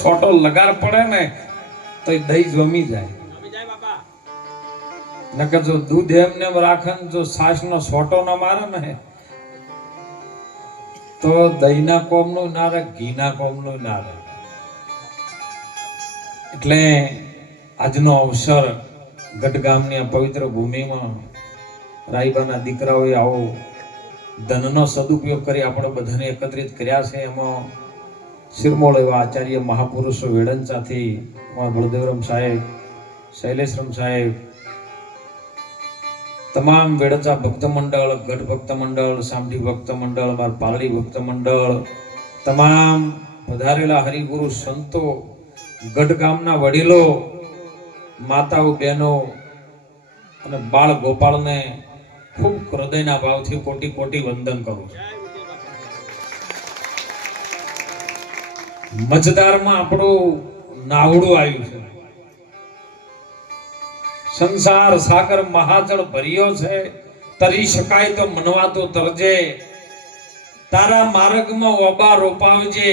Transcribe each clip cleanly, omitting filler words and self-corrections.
છોટો લગાર પડે ને તો દહીં જમી જાય. નકર જો દૂધ એમને રાખે ને જો છાશ નો છોટો ના મારે ને તો દહીં ના કોમ નું ના રહે, ઘી ના કોમ નું ના રહે. એટલે આજનો અવસર ગઢગામની પવિત્ર ભૂમિમાં રાયબાના દીકરાઓએ આવો ધનનો સદુપયોગ કરી આપણે બધાને એકત્રિત કર્યા છે. એમાં શિરમોળ એવા આચાર્ય મહાપુરુષો વેડંચાથી બળદેવરામ સાહેબ, શૈલેષરામ સાહેબ, તમામ વેડંચા ભક્ત મંડળ, ગઢ ભક્ત મંડળ, સામઢી ભક્ત મંડળ, પાલડી ભક્ત મંડળ, તમામ પધારેલા હરિગુરુ સંતો, ગઢ ગામના વડીલો, માતાઓ, બહેનો અને બાળ ગોપાળને ખૂબ હૃદયના ભાવથી કોટી કોટી વંદન કરું છું. મજદારમાં આપણું નાવડું આવ્યું છે. સંસાર સાગર મહાજળ ભર્યો છે, તરી શકાય તો મનવા તો તરજે, તારા માર્ગમાં ઓબા રોપાવજે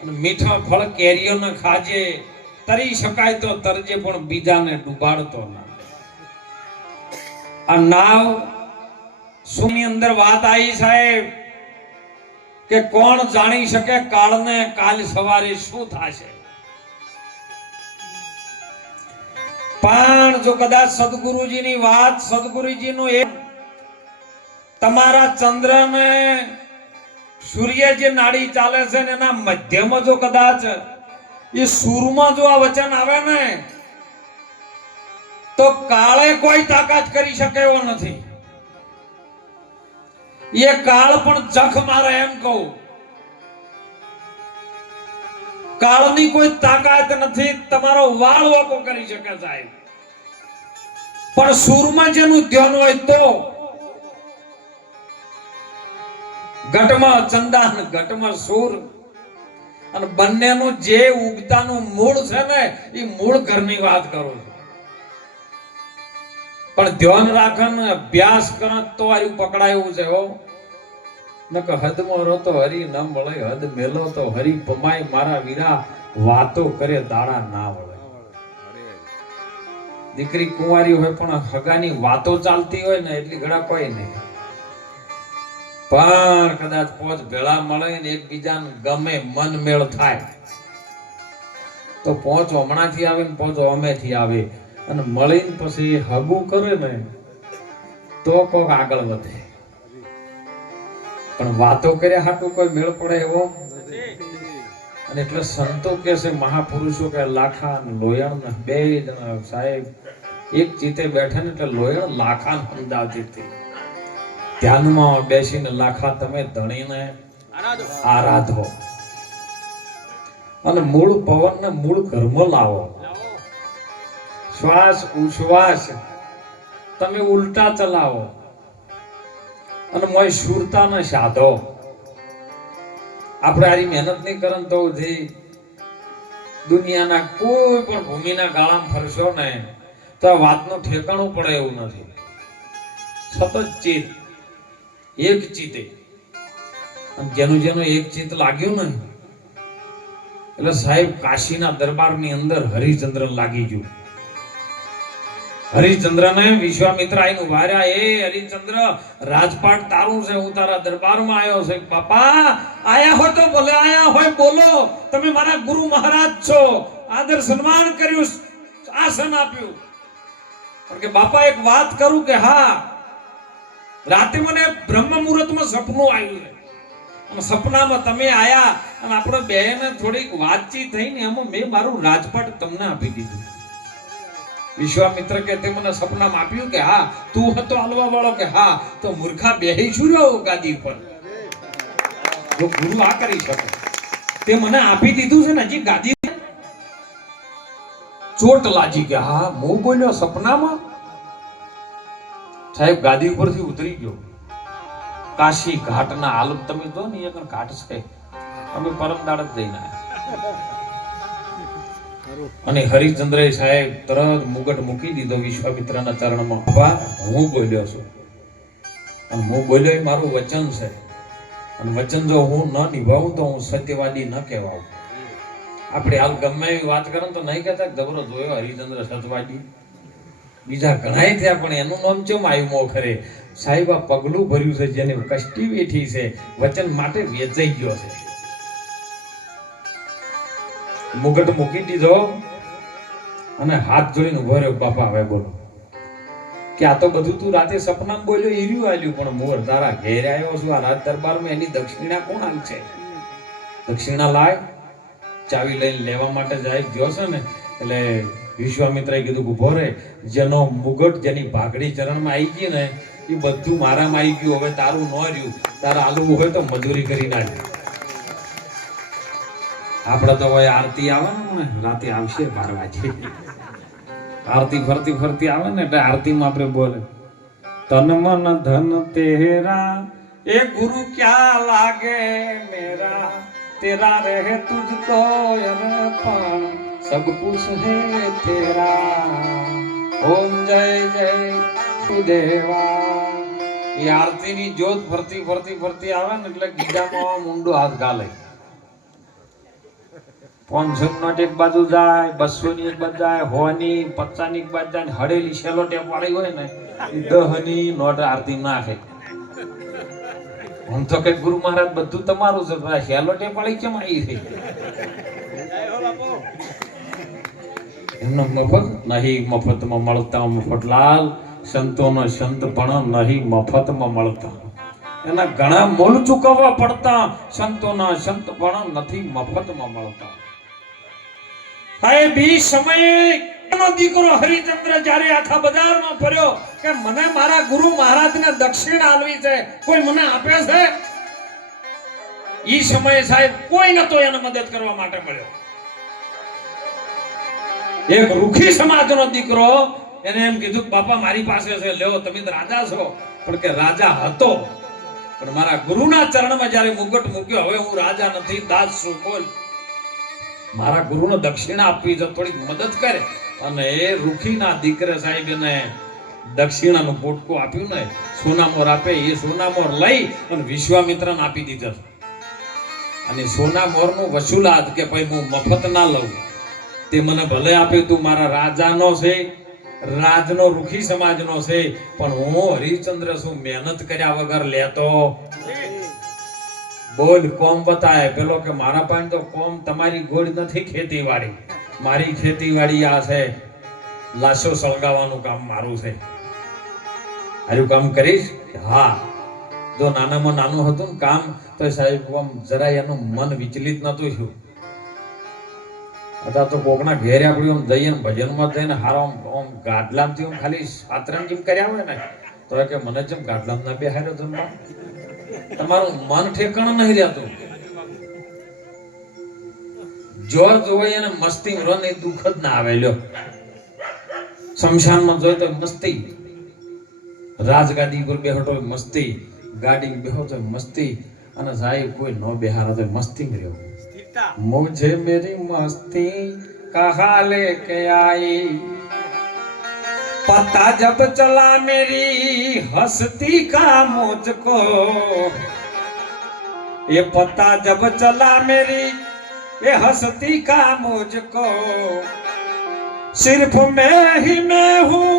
અને મીઠા ફળ કેરીઓ ન ખાજે, તરી શકાય તો તરજે પણ બીજાને ડૂબાડતો ના. આ નાવ સુની અંદર વાત આવી સાહેબ કે કોણ જાણી શકે કાળને કાલ સવારે શું થશે. પણ જો કદાચ સદગુરુજીની વાત, સદગુરુજીનું એક તમારા ચંદ્રને સૂર્ય જે નાડી ચાલે છે ને એના મધ્યમાં જો કદાચ એ સૂરમાં જો આ વચન આવે ને તો કાળે કોઈ તાકાત કરી શકે એવો નથી. એ કાળ પણ જખ મારે એમ કહું. કાળની કોઈ તાકાત નથી તમારો વાળ વાકો કરી શકે સાહેબ. પણ સૂરમાં જેનું ધ્યાન હોય તો ઘટમાં ચંદા, ઘટમાં સૂર, અને બંનેનું જે ઉગતાનું મૂળ છે ને એ મૂળ ઘરની વાત કરું છું. પણ ધ્યાન રાખે ને અભ્યાસ કરે તો આયું પકડાયું છે. હો નક હદમાં રો તો હરી ન મળે, હદ મેલો તો હરી પમાય, મારા વીરા વાતો કરે દાડા ના વળે. દીકરી કુંવારી હોય પણ હગાની વાતો ચાલતી હોય ને એટલી ઘડા કોઈ નહીં. પણ કદાચ પોચ ભેળા મળે ને એકબીજાને ગમે, મન મેળ થાય તો પોચ હમણાંથી આવે ને પોચ અમેથી આવે અને મળીને પછી હગું કરે ને તો કોક આગળ વધે. પણ વાતો કર્યા હાટું કોઈ મેળ પડે એવો. અને એટલે સંતો કે છે, મહાપુરુષો કે લાખા લોયણ બે જણા સાહેબ એક ચીતે બેઠા ને એટલે લોયણ લાખા અંદાજિત થી ધ્યાનમાં બેસીને લાખા તમે ધણીને આરાધો અને મૂળ પવનને મૂળ ઘરમાં લાવો. શ્વાસ ઉશ્વાસ તમે ઉલટા ચલાવો અને મોય શુરતાને સાધો. આપણે આરી મહેનત નહીં કરે તો દુનિયાના કોઈ પણ ભૂમિના ગાળામાં ફરશો ને તો આ વાતનું ઠેકાણું પડે એવું નથી. સતત ચિત્ત, એક ચિત્તે, જેનું જેનું એક ચિત્ત લાગ્યું ને એટલે સાહેબ કાશીના દરબારની અંદર હરિચંદ્ર લાગી ગયું. હરિચંદ્રને વિશ્વામિત્ર આઈને ઉભા રહ્યા, એ હરિચંદ્ર રાજપાટ તારું છે, હું તારા દરબારમાં આવ્યો છે. બાપા આયા હોય તો ભલે આયા હોય બોલો, તમે મારા ગુરુ મહારાજ છો, આદર સન્માન કર્યું, આસન આપ્યું. પણ કે બાપા એક વાત કરું કે હા, રાતે મને બ્રહ્મ મુહૂર્તમાં સપનું આવ્યું છે અને સપનામાં તમે આયા અને આપણે બેને થોડીક વાતચીત થઈ ને એમાં મેં મારું રાજપાટ તમને આપી દીધું. વિશ્વામિત્ર કે તે મને સપનામાં આપ્યું કે હા તું હતો હાલવા વાળો કે હા, તો મૂર્ખા બેહી છું રહ્યો ગાદી પર. જો ગુરુ આ કરી શકે તે મને આપી દીધું છે ને હજી ગાદી ચોટ લાજી કે હા હું બોલ્યો સપનામાં. સાહેબ ગાદી ઉપરથી ઉતરી ગયો. કાશી ઘાટના હાલત તમે જો ને એક ઘાટ છે, અમે પરમદાડ જ જઈને અને હરિચંદ્ર સાહેબ તરત મુગટ મૂકી દીધો વિશ્વામિત્રના ચરણમાં. બાપા હું બોલ્યો છું અને હું બોલ્યો એ મારું વચન છે અને વચન જો હું ન નિભાવું તો હું સત્યવાદી ન કહેવાઉં. આપણે હાલ ગમે એવી વાત કરો તો નહીં કહેતા જબરો જોયો હરિચંદ્ર સતવાજી, બીજા ઘણાય થયા, પણ એનું નામ ચમ આવ્યું મોખરે? સાહેબ આ પગલું ભર્યું છે, જેને કષ્ટી વેઠી છે, વચન માટે વેચાઈ ગયો છે. મુગટ મૂકી દીધો અને હાથ જોડીને ઉભો રહ્યો. બાપા હવે બોલો કે આ તો બધું તું રાતે સપનામાં બોલ્યો ઈર્યું આલ્યું, પણ મોર તારા ઘેર આવ્યો છું આ રાજ દરબારમાં, એની દક્ષિણા કોણ આલશે? દક્ષિણા લાય. ચાવી લઈને લેવા માટે જાય ગયો છે ને, એટલે વિશ્વામિત્રએ કીધું ઉભો રે, જેનો મુગટ જેની ભાગડી ચરણમાં આવી ગઈ ને એ બધું મારામાં આવી ગયું, હવે તારું ન રહ્યું, તારા આલવું હોય તો મજૂરી કરી નાખ. આપડે તો હવે આરતી આવે ને રાતે આવશે 12 વાગે, આરતી ફરતી ફરતી આવે ને એટલે આરતીમાં આપણે બોલે તન મન ધન તેરા એ ગુરુ ક્યાં લાગે મેરા, तेरा रहे तुझको अर्पण सब कुछ है तेरा, ओम जय जय गुरुदेवा. ये आरती ની જોત ફરતી ફરતી ફરતી આવે ને એટલે ગીજામાં મુંડો હાથ ગાલે. 500 નોટ એક બાજુ જાય, 200 ની એક બાજુ જાય, 100 ની 50 ની એક બાજુ જાય, હડેલી શેલો ટેપ વાળી હોય ને એ 10 ની નોટ આરતી નાખે. હું તો કે ગુરુ મહારાજ બધું તમારું છે, હેલો ટેપાળી કેમ આવી થઈ? એમનો મફત નહીં મફતમાં મળતા મફતલાલ, સંતોનો સંત પણ નહીં મફતમાં મળતા, એના ઘણા મૂળ ચૂકવવા પડતા, સંતોના સંત પણ નથી મફતમાં મળતા. સાહેબ એ સમયે દીકરો હરિચંદ્ર જ્યારે આખા બજારમાં ફર્યો કે મને મારા ગુરુ મહારાજને દક્ષિણા આલવી છે, કોઈ મને આપે છે? ઈ સમયે સાહેબ કોઈ નતો એને મદદ કરવા માટે મળ્યો. એક રૂખી સમાજનો દીકરો એને એમ કીધું બાપા મારી પાસે છે, લેવો, તમે તો રાજા છો. પણ કે રાજા હતો, પણ મારા ગુરુના ચરણમાં જ્યારે મુગટ મૂક્યો, હવે હું રાજા નથી, દાસ છું. બોલ, મારા ગુરુને દક્ષિણા આપવી છે, થોડીક મદદ કરે. અને એ રૂખીના દીકરે સાહેબ એને દક્ષિણાનું પોટકું આપ્યું ને, સોનામોર આપે, એ સોનામોર લઈ અને વિશ્વામિત્રને આપી દીધો. અને સોનામોરનું વસૂલાત કે ભાઈ હું મફત ના લઉં, તે મને ભલે આપે, તું મારા રાજાનો છે, રાજનો રૂખી સમાજનો છે, પણ હું હરિશ્ચંદ્ર છું, મહેનત કર્યા વગર લેતો. બોલ, કોમ બતાય પેલો કે મારા પાસે તો કોમ તમારી ગોળ નથી ખેતીવાડી, મારી ખેતીવાડી આ છે, લાશો સળગાવવાનું કામ મારું છે. આયું કામ કરીશ? હા. જો નાનામાં નાનું હતું ને કામ તો સાહેબ આમ જરાય એનું મન વિચલિત નતું થયું. અથવા તો કોકના ઘેરે આપણે આમ જઈએ ને ભજનમાં જઈને હારો આમ ગાડલામથી આમ ખાલી સાતરણ જેમ કર્યા હોય ને તો કે મને જેમ ગાડલામ ના બેહાર્યો જમવા, તમારું મન ઠેકાણું નહીં રહેતું. જોર જોવાય અને મસ્તી રો ને દુઃખ જ ના આવે. લ્યો, શમશાનમાં જોઈ તો મસ્તી, રાજગાદી પર બેહો તો મસ્તી, ગાડી બેહો તો મસ્તી, અને સાહેબ કોઈ નો બેહારો તો મસ્તી રહ્યો. मुझे मेरी मस्ती कहाँ लेके आई, पता जब चला मेरी हस्ती का मुझको, ये पता जब चला मेरी ये हस्ती का मुझको, सिर्फ मैं ही मैं हूँ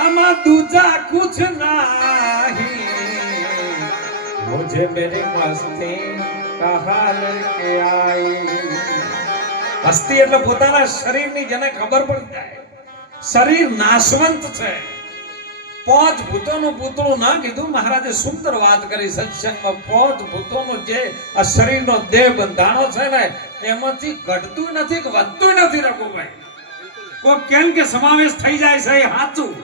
आमा दूजा कुछ नहीं, मुझे मेरी मस्ती कहाँ लेके आई. હસ્તી એટલે પોતાના શરીરની જેને ખબર પડી જાય શરીર નાશવંત છે. 5 ભૂતોનું પૂતળું ના કીધું મહારાજે સુંદર વાત કરી સત્સંગમાં. 5 ભૂતોનું જે આ શરીરનો દેહ બંધાણો છે ને એમાંથી ઘટતું નથી કે વધતું નથી. રઘુભાઈ કોઈ કેમ કે સમાવેશ થઈ જાય છે એ સાચું,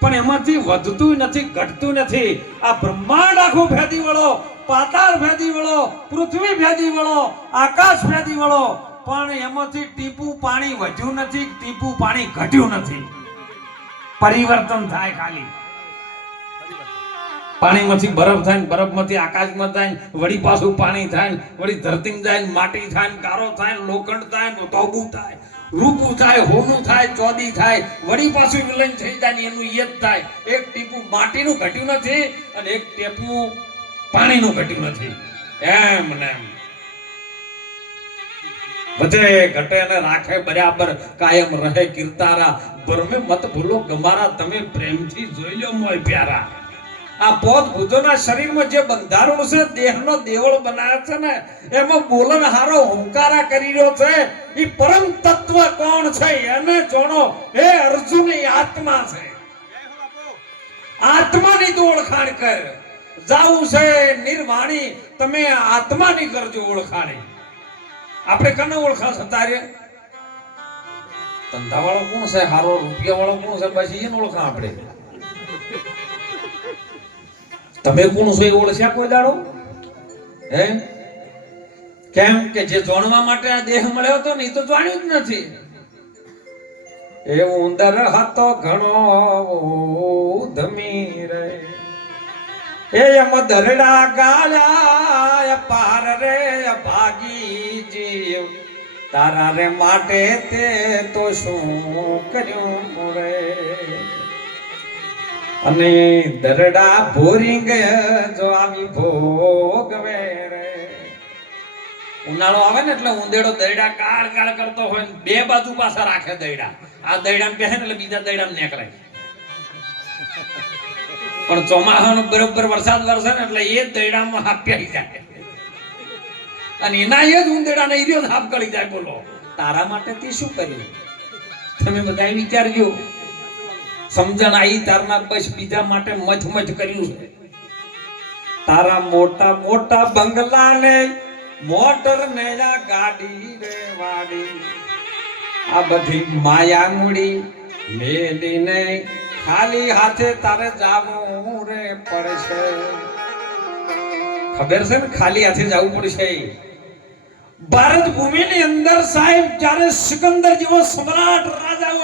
પણ એમાંથી વધતું નથી ઘટતું નથી. આ બ્રહ્માંડ આખું ભેદી વળો, પાતાળ ભેદી વળો, પૃથ્વી ભેદી વળો, આકાશ ભેદી વળો, પણ એમાંથી ટીપું પાણી વધ્યું નથી, ટીપું પાણી ઘટ્યું નથી. પરિવર્તન થાય ખાલી. પાણીમાંથી બરફ થાય, બરફમાંથી આકાશમાં થાય, વળી પાછું પાણી થાય, વળી ધરતીમાં જાય, માટી થાય, કારો થાય, લોખંડ થાય, તોબુ થાય, રૂપું થાય, હોનું થાય, ચોદી થાય, વળી પાછું વિલન થઈ જાય, એનું યદ થાય. એક ટીપું માટીનું ઘટ્યું નથી અને એક ટીપું પાણીનું ઘટ્યું નથી. એમ ને એમ બધે ઘટે અને રાખે બરાબર કાયમ રહે કીર્તારા ભરમે મત ભૂલો ગમારા તમે પ્રેમથી જોઈ લો મોય પ્યારા આ પોત ભૂતોના શરીરમાં જે બંધારણ છે દેહનો દેવળ બનાવ્યો છે ને એમાં બોલન હારો હુંકારા કરી રહ્યો છે ઈ પરમ તત્વ કોણ છે એને જોણો હે અર્જુન એ આત્મા છે આત્માની તો ઓળખાણ કર જાવું છે નિર્વાણી તમે આત્માની કરજો ઓળખાણી આપણે કને ઓળખા થતા રે ધંધા વાળો કોણ છે હારો રૂપિયા વાળો કોણ છે બસ એને ઓળખા આપણે તમે કોણ છો એ ઓળખ્યા કોઈ દાડો હે કેમ કે જે જાણવા માટે આ દેહ મળ્યો હતો ને એ તો જાણ્યું જ નથી એ ઉંદર હતો ઘણો ધમી રે એ એમ દરડા ગાળ્યા પાર રે ભાગી જીવ તારા રે માટે તે તો શું કર્યું રે અને દરડા ભોરી ગયા જો આવી ભોગવે રે ઉનાળો આવે ને એટલે ઉંદેડો દરડા કાળ કાળ કરતો હોય બે બાજુ પાછા રાખે દરડા આ દરડામાં બેહે ને એટલે બીજા દરડામાં નીકળે પણ ચોમાસાનો બરોબર વરસાદ વરસે ને એટલે એ દરડામાં હાફ પડી જાય અને એના એ જ ઉંદેડાને ઈર્યો હાફ ગળી જાય બોલો તારા માટે તે શું કર્યું તમે બધા વિચારજો સમજણ આવી તારના બસ બીજા માટે મથ મથ કર્યું છે તારા મોટા મોટા બંગલા ને મોટર ને ગાડી રે વાડી આ બધી માયા મૂડી મેલીને ખાલી હાથે તારે જાવું રે પડશે ખબર છે ને ખાલી હાથે જવું પડશે ભારત ભૂમિની અંદર સાહેબ જ્યારે સિકંદર જેવો સમ્રાટ રાજા